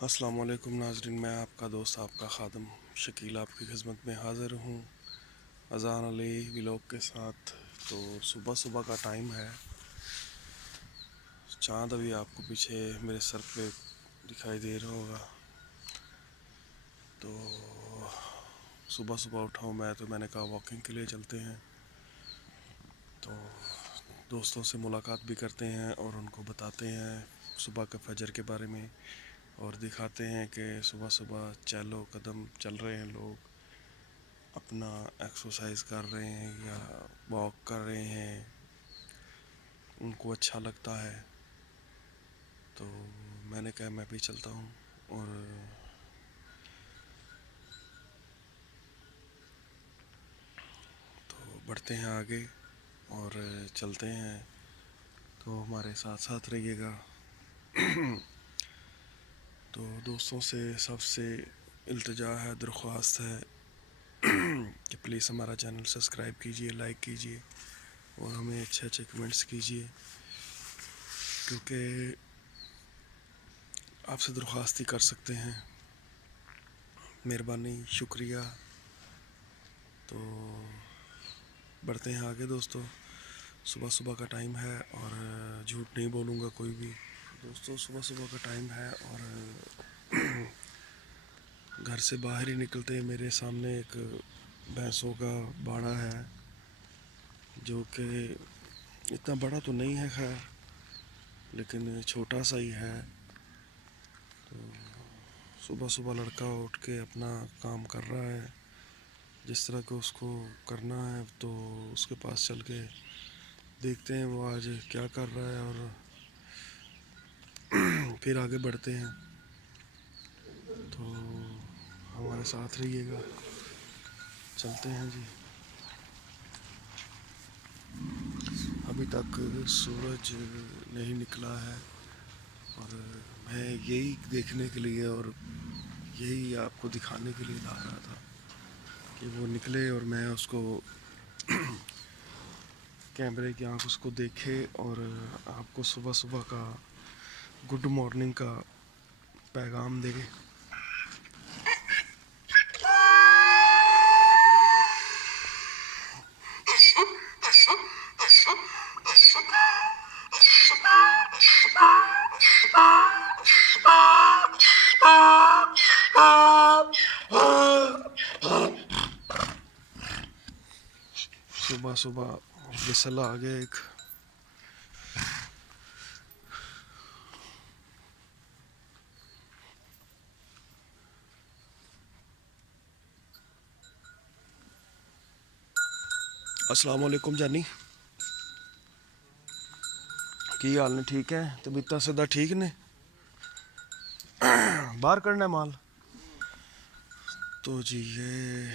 السلام علیکم ناظرین، میں آپ کا دوست آپ کا خادم شکیل آپ کی خدمت میں حاضر ہوں اذان علی ولاگ کے ساتھ۔ تو صبح صبح کا ٹائم ہے، چاند ابھی آپ کو پیچھے میرے سر پہ دکھائی دے رہا ہوگا۔ تو صبح صبح اٹھا ہوں میں نے کہا واکنگ کے لیے چلتے ہیں، تو دوستوں سے ملاقات بھی کرتے ہیں اور ان کو بتاتے ہیں صبح کے فجر کے بارے میں، اور دکھاتے ہیں کہ صبح صبح چہلو قدم چل رہے ہیں، لوگ اپنا ایکسرسائز کر رہے ہیں یا واک کر رہے ہیں، ان کو اچھا لگتا ہے۔ تو میں نے کہا میں بھی چلتا ہوں، اور تو بڑھتے ہیں آگے اور چلتے ہیں، تو ہمارے ساتھ ساتھ رہیے گا۔ تو دوستوں سے سب سے التجا ہے، درخواست ہے کہ پلیز ہمارا چینل سبسکرائب کیجئے، لائک کیجئے اور ہمیں اچھے اچھے کمنٹس کیجئے، کیونکہ آپ سے درخواست ہی کر سکتے ہیں۔ مہربانی، شکریہ۔ تو بڑھتے ہیں آگے دوستوں، صبح صبح کا ٹائم ہے اور جھوٹ نہیں بولوں گا کوئی بھی۔ دوستوں صبح صبح کا ٹائم ہے اور گھر سے باہر ہی نکلتے میرے سامنے ایک بھینسوں کا باڑا ہے، جو کہ اتنا بڑا تو نہیں ہے خیر، لیکن چھوٹا سا ہی ہے۔ تو صبح صبح لڑکا اٹھ کے اپنا کام کر رہا ہے جس طرح کہ اس کو کرنا ہے، تو اس کے پاس چل کے دیکھتے ہیں وہ آج کیا کر رہا ہے، اور پھر آگے بڑھتے ہیں۔ تو ہمارے ساتھ رہیے گا، چلتے ہیں جی۔ ابھی تک سورج نہیں نکلا ہے، اور میں یہی دیکھنے کے لیے اور یہی آپ کو دکھانے کے لیے لا رہا تھا کہ وہ نکلے اور میں اس کو کیمرے کی آنکھ اس کو دیکھے اور آپ کو صبح صبح کا گڈ مارننگ کا پیغام دے۔ صبح صبح وصل آ گیا ایک۔ السلام علیکم جانی، کی حال نے؟ ٹھیک ہے؟ طبیعت سدا ٹھیک نے؟ باہر کرنا ہے مال؟ تو جی یہ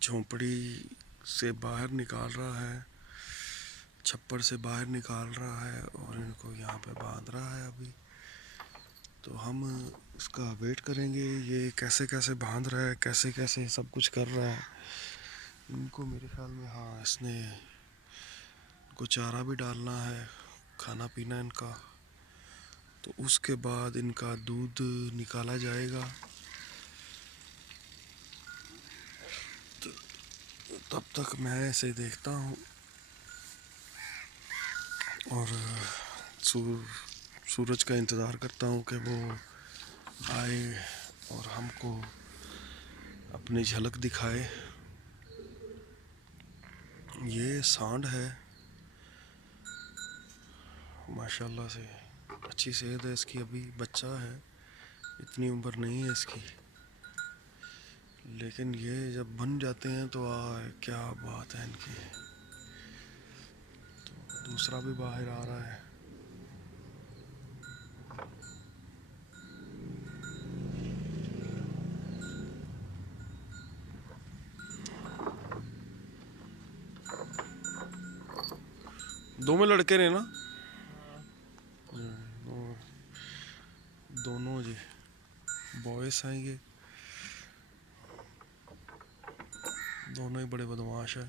جھونپڑی سے باہر نکال رہا ہے، چھپر سے باہر نکال رہا ہے اور ان کو یہاں پہ باندھ رہا ہے ابھی۔ تو ہم اس کا ویٹ کریں گے، یہ کیسے کیسے باندھ رہا ہے، کیسے کیسے سب کچھ کر رہا ہے۔ ان کو میرے خیال میں اس نے ان کو چارہ بھی ڈالنا ہے، کھانا پینا ان کا، تو اس کے بعد ان کا دودھ نکالا جائے گا۔ تب تک میں ایسے ہی دیکھتا ہوں اور سورج کا انتظار کرتا ہوں کہ وہ آئے اور ہم کو اپنی جھلک دکھائے۔ یہ سانڈ ہے، ماشاءاللہ سے اچھی صحت ہے اس کی، ابھی بچہ ہے، اتنی عمر نہیں ہے اس کی، لیکن یہ جب بن جاتے ہیں تو کیا بات ہے ان کی۔ تو دوسرا بھی باہر آ رہا ہے۔ دو میں لڑکے رہے نا؟ دونوں جی بوائز ہیں، یہ دونوں ہی بڑے بدماش ہیں۔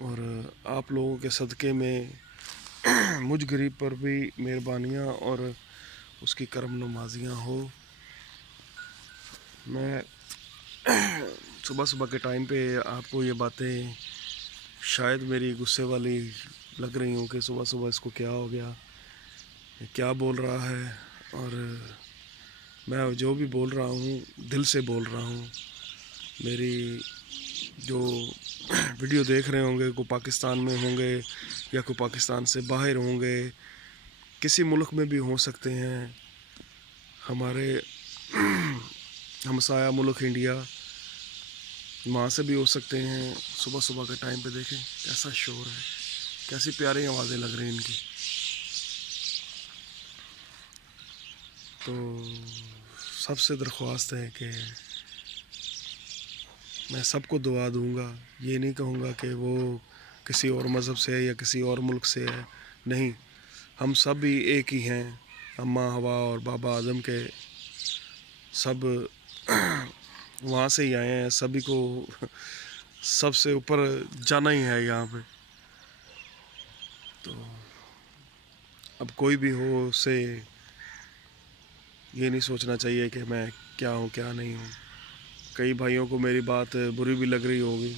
اور آپ لوگوں کے صدقے میں مجھ غریب پر بھی مہربانیاں اور اس کی کرم نوازیاں ہو. میں صبح صبح کے ٹائم پہ آپ کو یہ باتیں شاید میری غصے والی لگ رہی ہوں کہ صبح صبح اس کو کیا ہو گیا, کیا بول رہا ہے. اور میں جو بھی بول رہا ہوں دل سے بول رہا ہوں. میری جو ویڈیو دیکھ رہے ہوں گے کوئی پاکستان میں ہوں گے یا کوئی پاکستان سے باہر ہوں گے, کسی ملک میں بھی ہو سکتے ہیں, ہمارے ہمسایہ ملک انڈیا وہاں سے بھی ہو سکتے ہیں. صبح صبح کے ٹائم پہ دیکھیں کیسا شور ہے, کیسی پیاری آوازیں لگ رہی ہیں ان کی. تو سب سے درخواست ہے کہ میں سب کو دعا دوں گا, یہ نہیں کہوں گا کہ وہ کسی اور مذہب سے ہے یا کسی اور ملک سے ہے, نہیں, ہم سب بھی ایک ہی ہیں. اماں ہوا اور بابا آدم کے سب وہاں سے ہی آئے ہیں, سبھی کو سب سے اوپر جانا ہی ہے یہاں پہ. تو اب کوئی بھی ہو اسے یہ نہیں سوچنا چاہیے کہ میں کیا ہوں کیا نہیں ہوں. کئی بھائیوں کو میری بات بری بھی لگ رہی ہوگی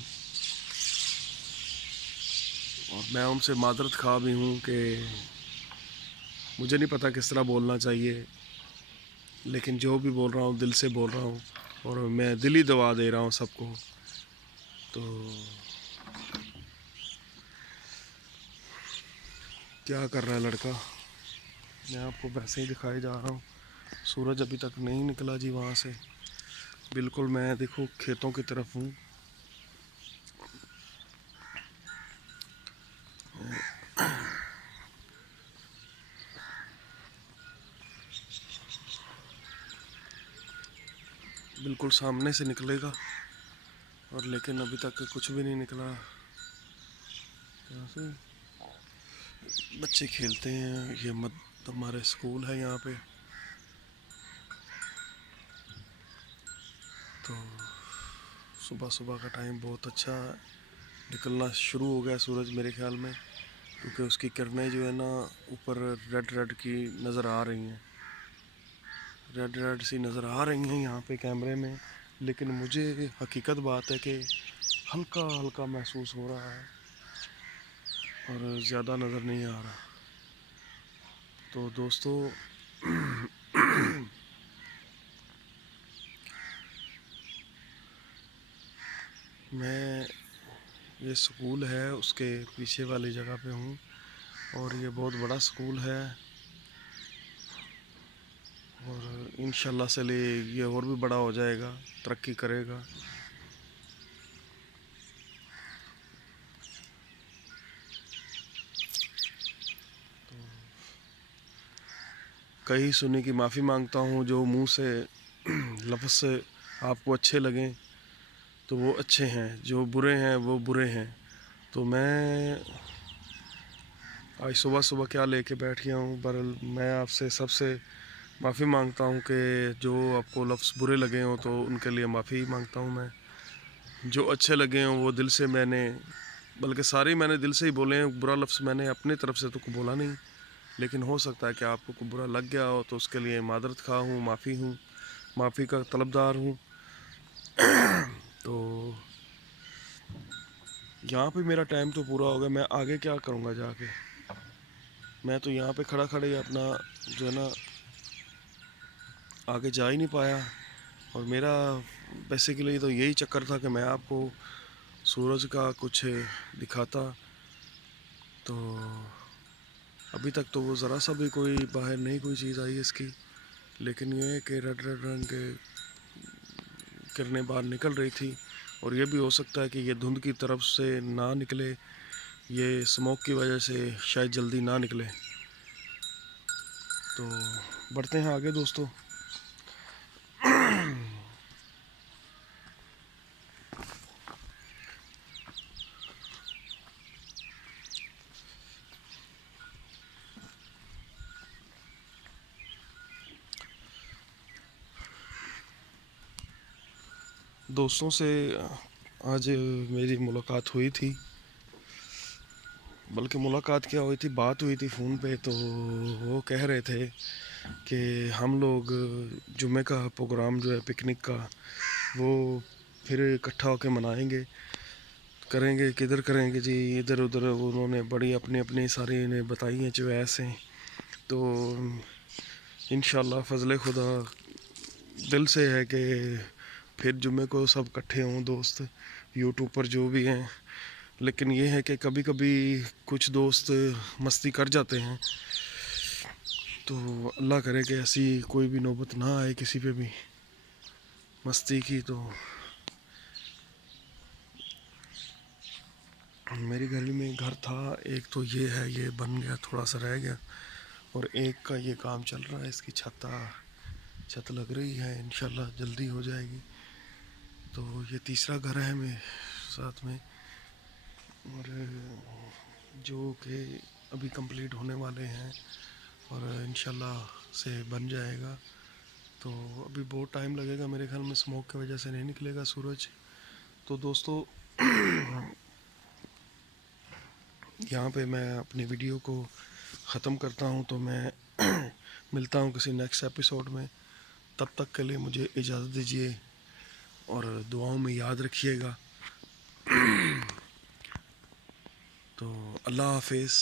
اور میں ان سے معذرت خواہ بھی ہوں کہ مجھے نہیں پتہ کس طرح بولنا چاہیے, لیکن جو بھی بول رہا ہوں دل سے بول رہا ہوں اور میں دلی دعا دے رہا ہوں سب کو. تو کیا کر رہا ہے لڑکا, میں آپ کو ویسے ہی دکھائے جا رہا ہوں. سورج ابھی تک نہیں نکلا جی وہاں سے, بالکل میں دیکھو کھیتوں کی طرف ہوں. بالکل سامنے سے نکلے گا اور لیکن ابھی تک کچھ بھی نہیں نکلا. یہاں سے بچے کھیلتے ہیں, یہ ہمارے اسکول ہے یہاں پہ. تو صبح صبح کا ٹائم بہت اچھا نکلنا شروع ہو گیا سورج میرے خیال میں, کیونکہ اس کی کرنیں جو ہے نا اوپر ریڈ ریڈ کی نظر آ رہی ہیں, ریڈ ریڈ سی نظر آ رہی ہیں یہاں پہ کیمرے میں. لیکن مجھے حقیقت بات ہے کہ ہلکا ہلکا محسوس ہو رہا ہے اور زیادہ نظر نہیں آ رہا. تو دوستو میں یہ سکول ہے اس کے پیچھے والی جگہ پہ ہوں, اور یہ بہت بڑا سکول ہے, اور انشاءاللہ سے یہ اور بھی بڑا ہو جائے گا, ترقی کرے گا. کہیں سنی کی معافی مانگتا ہوں, جو منہ سے لفظ سے آپ کو اچھے لگیں تو وہ اچھے ہیں, جو برے ہیں وہ برے ہیں. تو میں آج صبح صبح کیا لے کے بیٹھ گیا ہوں, میں آپ سے سب سے معافی مانگتا ہوں کہ جو آپ کو لفظ برے لگے ہوں تو ان کے لیے معافی مانگتا ہوں میں. جو اچھے لگے ہوں وہ دل سے میں نے, بلکہ سارے میں نے دل سے ہی بولے ہیں, برا لفظ میں نے اپنی طرف سے تو کوئی بولا نہیں, لیکن ہو سکتا ہے کہ آپ کو برا لگ گیا ہو تو اس کے لیے معذرت خواہ ہوں, معافی کا طلبدار ہوں. تو یہاں پہ میرا ٹائم تو پورا ہو گیا, میں آگے کیا کروں گا جا کے. میں تو یہاں پہ کھڑا ہی اپنا جو ہے نا آگے جا ہی نہیں پایا. اور میرا بیسیکلی تو یہی چکر تھا کہ میں آپ کو سورج کا کچھ دکھاتا. تو ابھی تک تو وہ ذرا سا بھی کوئی باہر نہیں کوئی چیز آئی اس کی, لیکن یہ ہے کہ ریڈ ریڈ رنگ کے کرنیں باہر نکل رہی تھی, اور یہ بھی ہو سکتا ہے کہ یہ دھند کی طرف سے نہ نکلے, یہ اسموک کی وجہ سے شاید جلدی نہ نکلے. تو بڑھتے ہیں آگے دوستو. دوستوں سے آج میری ملاقات ہوئی تھی, بلکہ ملاقات کیا ہوئی تھی، بات ہوئی تھی فون پہ، تو وہ کہہ رہے تھے کہ ہم لوگ جمعہ کا پروگرام جو ہے پکنک کا وہ پھر اکٹھا ہو کے منائیں گے، کریں گے کدھر کریں گے جی، ادھر ادھر انہوں نے بڑی اپنی اپنی ساری انہیں بتائی ہیں چوائس ہیں. تو انشاءاللہ فضل خدا دل سے ہے کہ پھر جمعے کو سب اکٹھے ہوں دوست یوٹیوب پر جو بھی ہیں. لیکن یہ ہے کہ کبھی کبھی کچھ دوست مستی کر جاتے ہیں، تو اللہ کرے کہ ایسی کوئی بھی نوبت نہ آئے کسی پہ بھی مستی کی. تو میری گلی میں گھر تھا ایک، تو یہ ہے، یہ بن گیا، تھوڑا سا رہ گیا، اور ایک کا یہ کام چل رہا ہے، اس کی چھت لگ رہی ہے، انشاءاللہ جلدی ہو جائے گی. تو یہ تیسرا گھر ہے میں ساتھ میں، اور جو کہ ابھی کمپلیٹ ہونے والے ہیں اور انشاءاللہ سے بن جائے گا. تو ابھی بہت ٹائم لگے گا میرے خیال میں، اسموک کی وجہ سے نہیں نکلے گا سورج. تو دوستو یہاں پہ میں اپنی ویڈیو کو ختم کرتا ہوں. تو میں ملتا ہوں کسی نیکسٹ ایپیسوڈ میں. تب تک کے لیے مجھے اجازت دیجیے اور دعاؤں میں یاد رکھیے گا. تو اللہ حافظ.